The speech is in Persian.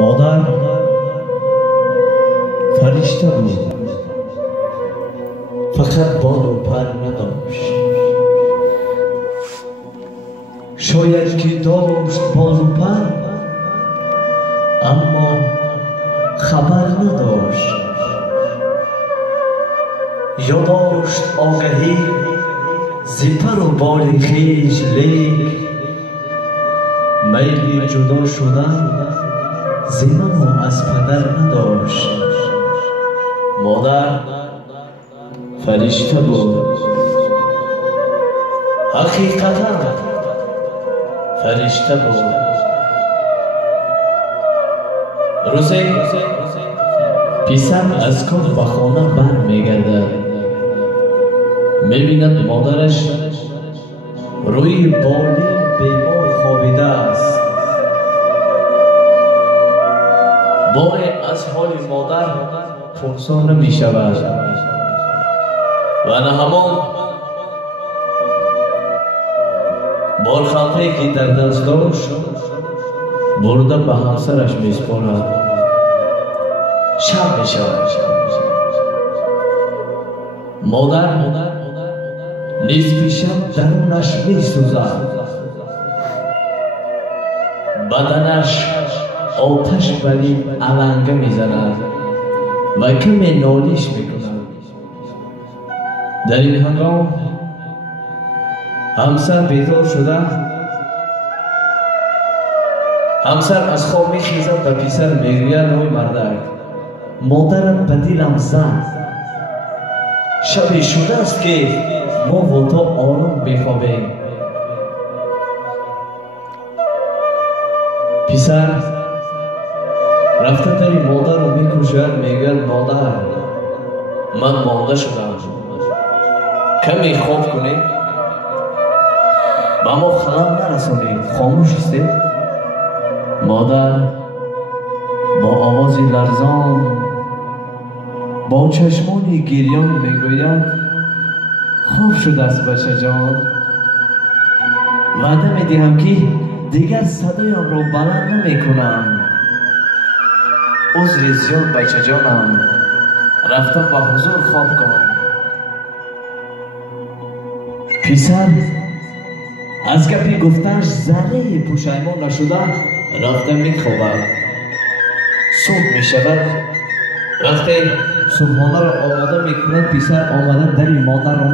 مادر فرشته بود، فقط بال و پر نداشت. شاید که داشت بال و پر، اما خبر نداشت. یا داشت آگهی ز پر و بال خویش، لیک میل جدا شدن ز من و از پدر نداشت. مادر فرشته بود، حقیقتا فرشته بود. روزی پسر از کار به خانه برمیگردد، می‌بیند مادرش روی بالین بیمار خوابیده است. باری از حال مادر پرسان نمی شود و نه همان بالخلقی که در دست داشت برده به همسرش می سپارد. شب می شود. مادر نصف شب درونش می سوزد، بدنش آتش بری علنگه می زند و کمی نالیش می کند. در این هنگام همسر بیدار شده، همسر از خواب می خیزد و پسر می گوید اوی مردک، مادرت به دلم زد، شبی شده است که ما و تو آرام بخوابیم. پسر رفته داری مادر رو میکشد، میگوید مادر من مانده شدم، کمی خواب کنید، با ما خلل نرسانید، خاموش استید. مادر با آوازی لرزان با چشمانی گریان میگوید خوب شده است بچه جان، وعده میدهم که دیگر صدایم رو بلند نمی کنم. عذر زیاد بچه جانم، رفتم به حضور خواب کنم. پسر از گپی گفتش ذره پشیمان نشده رفته میخوابد. صبح میشود، وقتی صبحانه را آماده میکند پسر آمده در مادر را